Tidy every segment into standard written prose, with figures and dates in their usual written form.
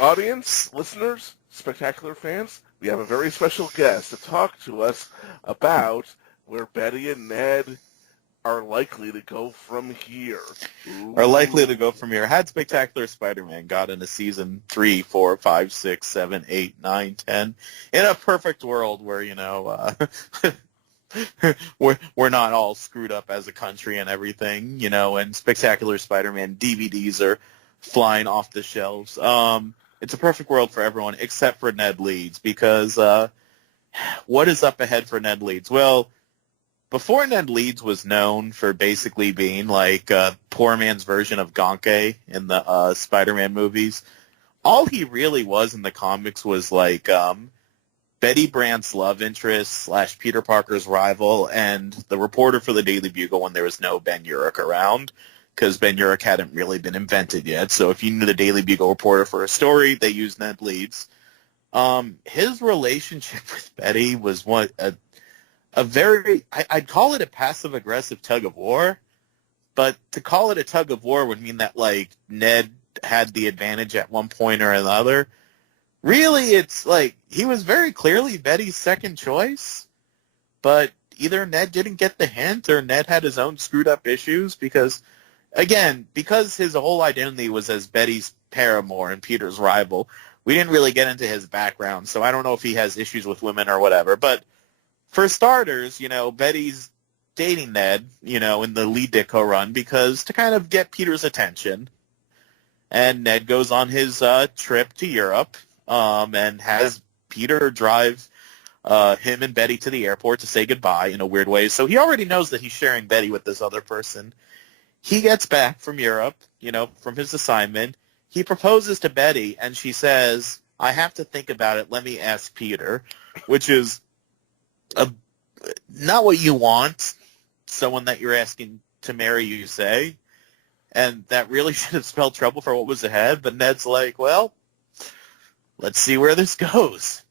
Audience, listeners, spectacular fans, we have a very special guest to talk to us about where Betty and Ned are likely to go from here. Are likely to Ooh. go from here. Had Spectacular Spider-Man got into season 3, 4, 5, 6, 7, 8, 9, 10, in a perfect world where, we're not all screwed up as a country and everything, and Spectacular Spider-Man DVDs are flying off the shelves. It's a perfect world for everyone except for Ned Leeds, because what is up ahead for Ned Leeds? Well, before Ned Leeds was known for basically being like a poor man's version of Gonke in the Spider-Man movies, all he really was in the comics was like Betty Brant's love interest / Peter Parker's rival and the reporter for the Daily Bugle when there was no Ben Urich around, because Ben Urich hadn't really been invented yet. So if you knew the Daily Bugle reporter for a story, they used Ned Leeds. His relationship with Betty was a very, I'd call it a passive-aggressive tug-of-war, but to call it a tug-of-war would mean that, like, Ned had the advantage at one point or another. Really, it's like, he was very clearly Betty's second choice, but either Ned didn't get the hint or Ned had his own screwed-up issues, because, again, because his whole identity was as Betty's paramour and Peter's rival, we didn't really get into his background, so I don't know if he has issues with women or whatever, but for starters, Betty's dating Ned, in the Lee Ditko run because to kind of get Peter's attention. And Ned goes on his trip to Europe and has Peter drive him and Betty to the airport to say goodbye in a weird way. So he already knows that he's sharing Betty with this other person. He gets back from Europe, from his assignment. He proposes to Betty, and she says, "I have to think about it. Let me ask Peter," which is not what you want someone that you're asking to marry you say, and that really should have spelled trouble for what was ahead. But Ned's like, well, let's see where this goes.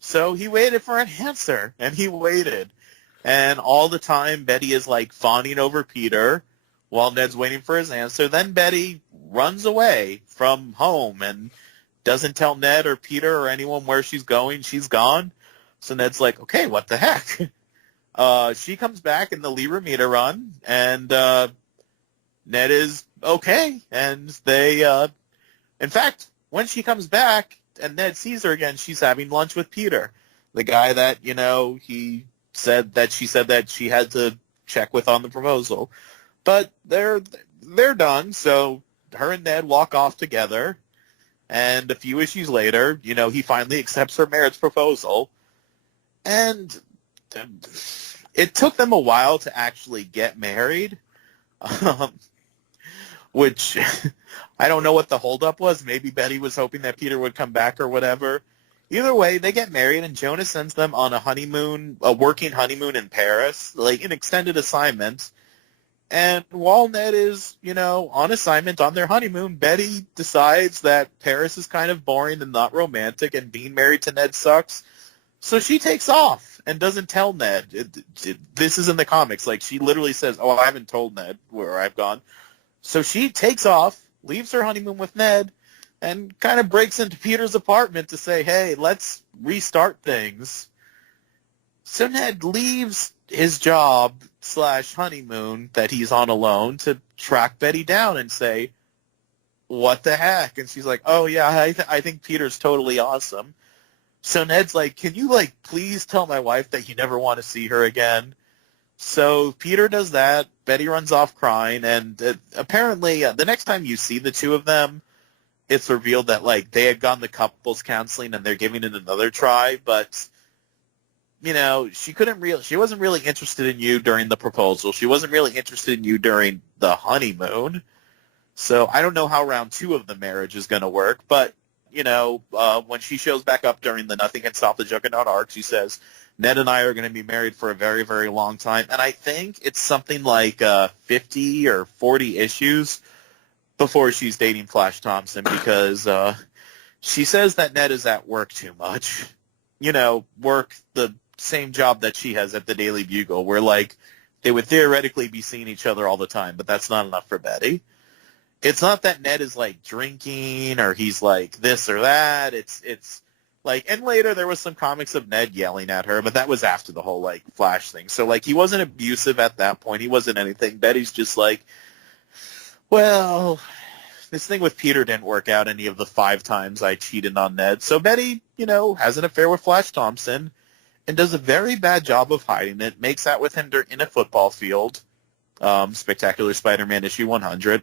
So he waited for an answer, and he waited, and all the time Betty is like fawning over Peter while Ned's waiting for his answer. Then Betty runs away from home and doesn't tell Ned or Peter or anyone where she's going. She's gone. So Ned's like, okay, what the heck? She comes back in the Lee Ramita run, and Ned is okay. And they, in fact, when she comes back and Ned sees her again, she's having lunch with Peter, the guy that, she said that she had to check with on the proposal. But they're done, so her and Ned walk off together, and a few issues later, he finally accepts her marriage proposal. And it took them a while to actually get married, which I don't know what the holdup was. Maybe Betty was hoping that Peter would come back or whatever. Either way, they get married, and Jonah sends them on a working honeymoon in Paris, like an extended assignment. And while Ned is, on assignment on their honeymoon, Betty decides that Paris is kind of boring and not romantic, and being married to Ned sucks. So she takes off and doesn't tell Ned. This is in the comics. Like, she literally says, oh, I haven't told Ned where I've gone. So she takes off, leaves her honeymoon with Ned, and kind of breaks into Peter's apartment to say, hey, let's restart things. So Ned leaves his job / honeymoon that he's on alone to track Betty down and say, what the heck? And she's like, oh, yeah, I think Peter's totally awesome. So Ned's like, can you, please tell my wife that you never want to see her again? So Peter does that. Betty runs off crying, and apparently the next time you see the two of them, it's revealed that, they had gone to couples counseling and they're giving it another try, but, she wasn't really interested in you during the proposal. She wasn't really interested in you during the honeymoon. So I don't know how round 2 of the marriage is going to work, but when she shows back up during the Nothing Can Stop the Juggernaut arc, she says, Ned and I are going to be married for a very, very long time. And I think it's something like 50 or 40 issues before she's dating Flash Thompson, because she says that Ned is at work too much. Work the same job that she has at the Daily Bugle, where, they would theoretically be seeing each other all the time, but that's not enough for Betty. it's not that Ned is like drinking or he's like this or that. It's like, and later there was some comics of Ned yelling at her, but that was after the whole like Flash thing. So like he wasn't abusive at that point. He wasn't anything. Betty's just like, well, this thing with Peter didn't work out any of the 5 times I cheated on Ned. So Betty, has an affair with Flash Thompson and does a very bad job of hiding it. Makes out with him in a football field. Spectacular Spider-Man issue 100.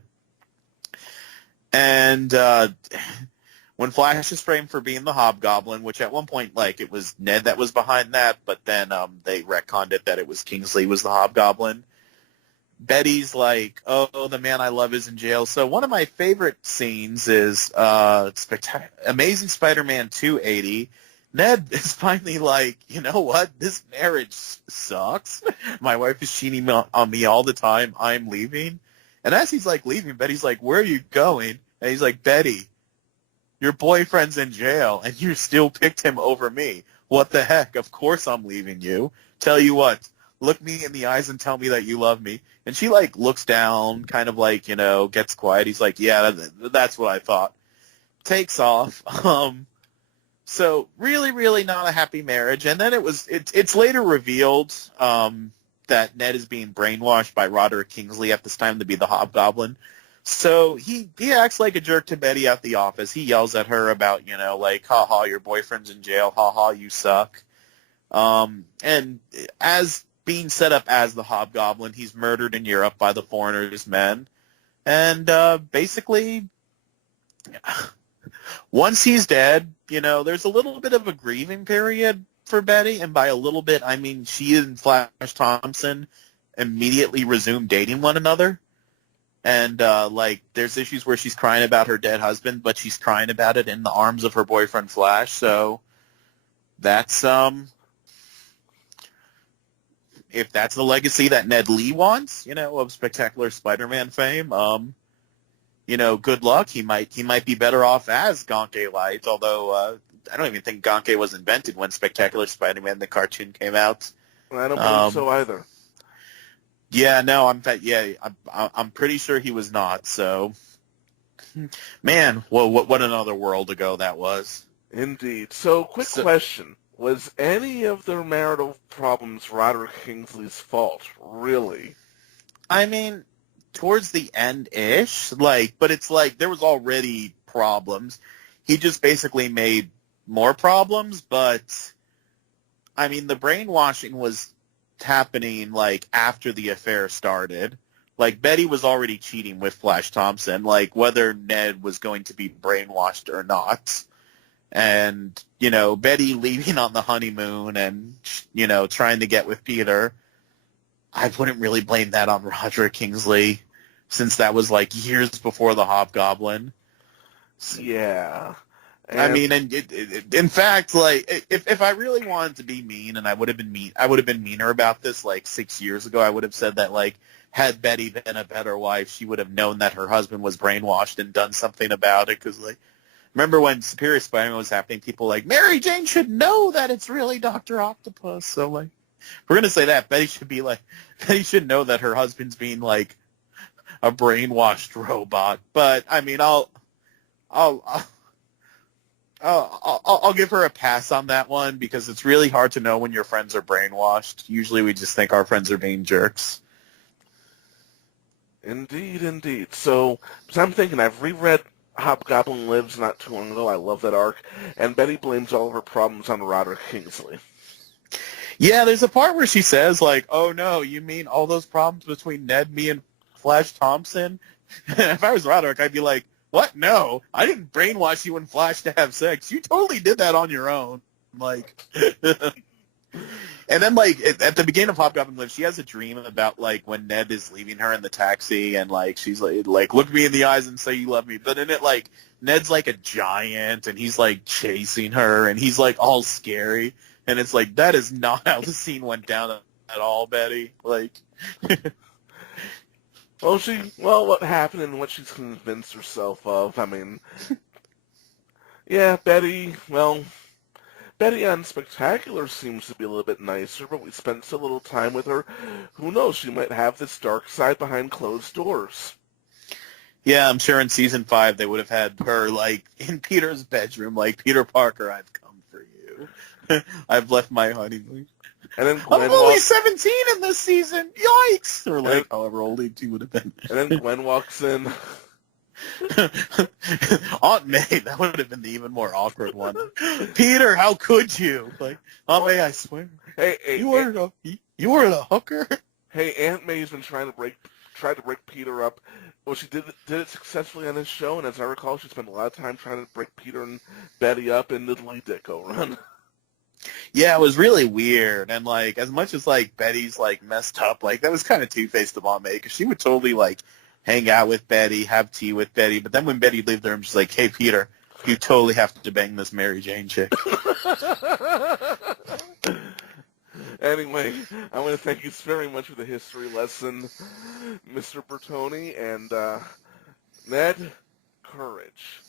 And when Flash is framed for being the Hobgoblin, which at one point, like, it was Ned that was behind that, but then they retconned it that it was Kingsley was the Hobgoblin. Betty's like, oh, the man I love is in jail. So one of my favorite scenes is Amazing Spider-Man 280. Ned is finally like, you know what? This marriage sucks. My wife is cheating on me all the time. I'm leaving. And as he's like leaving, Betty's like, where are you going? And he's like, Betty, your boyfriend's in jail and you still picked him over me. What the heck? Of course I'm leaving you. Tell you what, look me in the eyes and tell me that you love me. And she like looks down, kind of like, gets quiet. He's like, yeah, that's what I thought. Takes off. So really, really not a happy marriage. And then it's later revealed that Ned is being brainwashed by Roderick Kingsley at this time to be the Hobgoblin. So he acts like a jerk to Betty at the office. He yells at her about, like, ha-ha, your boyfriend's in jail. Ha-ha, you suck. And as being set up as the Hobgoblin, he's murdered in Europe by the Foreigner's men. And basically, once he's dead, there's a little bit of a grieving period for Betty. And by a little bit, I mean she and Flash Thompson immediately resume dating one another. And, there's issues where she's crying about her dead husband, but she's crying about it in the arms of her boyfriend Flash. So that's, if that's the legacy that Ned Lee wants, of Spectacular Spider-Man fame, good luck. He might be better off as Gonke Light, although I don't even think Gonke was invented when Spectacular Spider-Man the cartoon came out. I don't believe so either. Yeah, no, I'm pretty sure he was not. So, man, what another world ago that was. Indeed. So, quick question. Was any of their marital problems Roderick Kingsley's fault? Really? I mean, towards the end-ish, but it's like there was already problems. He just basically made more problems, but, I mean, the brainwashing was happening, after the affair started. Betty was already cheating with Flash Thompson, whether Ned was going to be brainwashed or not. And, Betty leaving on the honeymoon and, trying to get with Peter, I wouldn't really blame that on Roderick Kingsley, since that was, years before the Hobgoblin. Yeah. I mean, and in fact, if I really wanted to be mean, and I would have been meaner about this, 6 years ago, I would have said that, had Betty been a better wife, she would have known that her husband was brainwashed and done something about it, because, remember when Superior Spider-Man was happening, people were like, Mary Jane should know that it's really Dr. Octopus, so, we're going to say that, Betty should know that her husband's being, a brainwashed robot, but, I mean, I'll give her a pass on that one because it's really hard to know when your friends are brainwashed. Usually we just think our friends are being jerks. Indeed, indeed. So I'm thinking, I've reread Hobgoblin Lives not too long ago. I love that arc. And Betty blames all of her problems on Roderick Kingsley. Yeah, there's a part where she says, oh no, you mean all those problems between Ned, me, and Flash Thompson? If I was Roderick, I'd be like, what? No, I didn't brainwash you and Flash to have sex. You totally did that on your own. And then, at the beginning of Hobgoblin Lives, she has a dream about, when Ned is leaving her in the taxi, and, she's look me in the eyes and say you love me. But in it, Ned's, a giant, and he's, chasing her, and he's, all scary. And it's that is not how the scene went down at all, Betty. Well, what happened and what she's convinced herself of, I mean, yeah, Betty on Spectacular seems to be a little bit nicer, but we spent so little time with her. Who knows, she might have this dark side behind closed doors. Yeah, I'm sure in season 5 they would have had her like in Peter's bedroom, like, Peter Parker, I've come for you. I've left my honeymoon. And then I'm Gwen only walk, 17 in this season. Yikes! Or and then, like however old he would have been. and then Gwen walks in. Aunt May, that would have been the even more awkward one. Peter, how could you? Like, Aunt Well, May, I swear, hey, you weren't a hooker. hey, Aunt May's been tried to break Peter up. Well, she did it successfully on this show, and as I recall, she spent a lot of time trying to break Peter and Betty up in the Lee Ditko run. Yeah, it was really weird, and like as much as like Betty's like messed up, like that was kind of two-faced of Aunt May because she would totally like hang out with Betty, have tea with Betty, but then when Betty leave the room, she's like, "Hey, Peter, you totally have to bang this Mary Jane chick." Anyway, I want to thank you very much for the history lesson, Mr. Bertone, and Ned, courage.